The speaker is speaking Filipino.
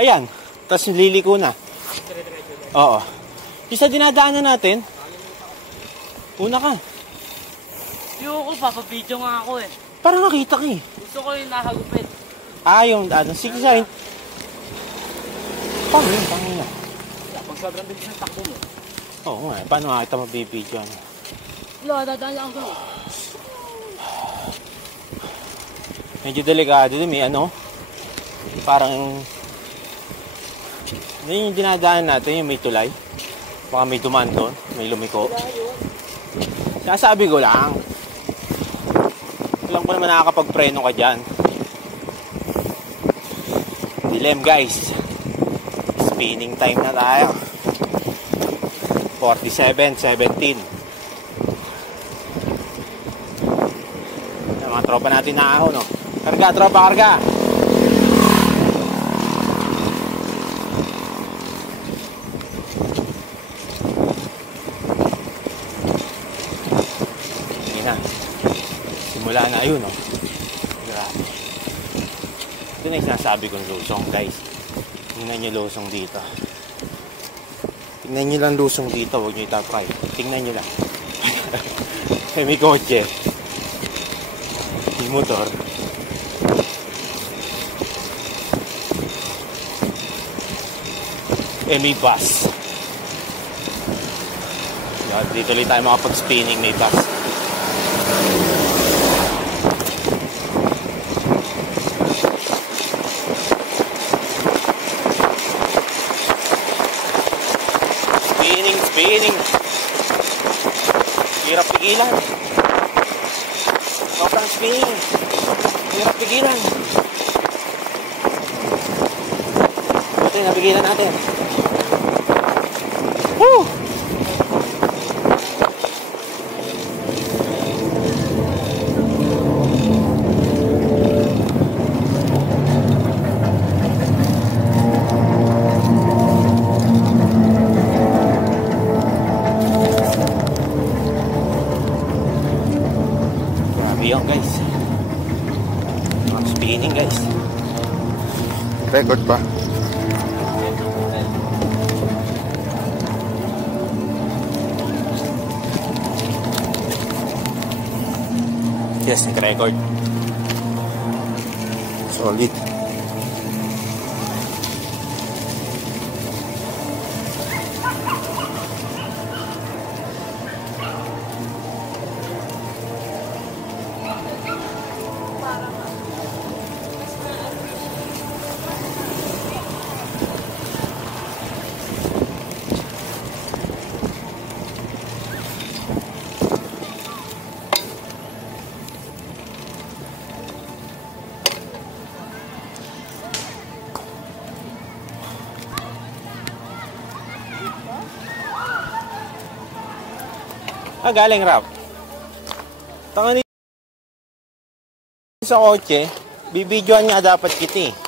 Ayan. Tapos liliko na. Oo. Isa dinadaanan natin. Una ka. Yung ko, papapidyo nga ako eh. Parang nakita ka eh. Gusto ko yung nakagupit. Yung sige sa'yo. Paano yun? Paano yun? Pag sobrang bilis ng takbo mo. Oo nga. Paano makita mabibidyo? Wala, dadaan lang ako. Medyo delikado din. May parang yun yung dinadaan natin, yung may tulay. Baka may dumaan doon, may lumiko. Sasabi ko lang. Alam ko naman nakakapagpreno ka dyan. Dilim guys. Spinning time na tayo. 47-17. Mga tropa natin na ako, no? Karga, tropa, karga! Simula na ayun, oh. Grabe. Ito na yung sinasabi kong lusong, guys. Tingnan nyo lusong dito. Tingnan nyo lang lusong dito. Huwag nyo itapay. Tingnan nyo lang. May kotse. May motor. May bus. Dito ulit tayo makapag-spinning. May bus. Spinning. Hirap pigilan. Sobrang spinning. Hirap pigilan. Buti, napigilan natin. Woo! Yun guys, spinning guys. Record pa. Yes, nag-record. Solid. Galing rap. Tangan sa kotse, bibidyoan niya dapat kita eh.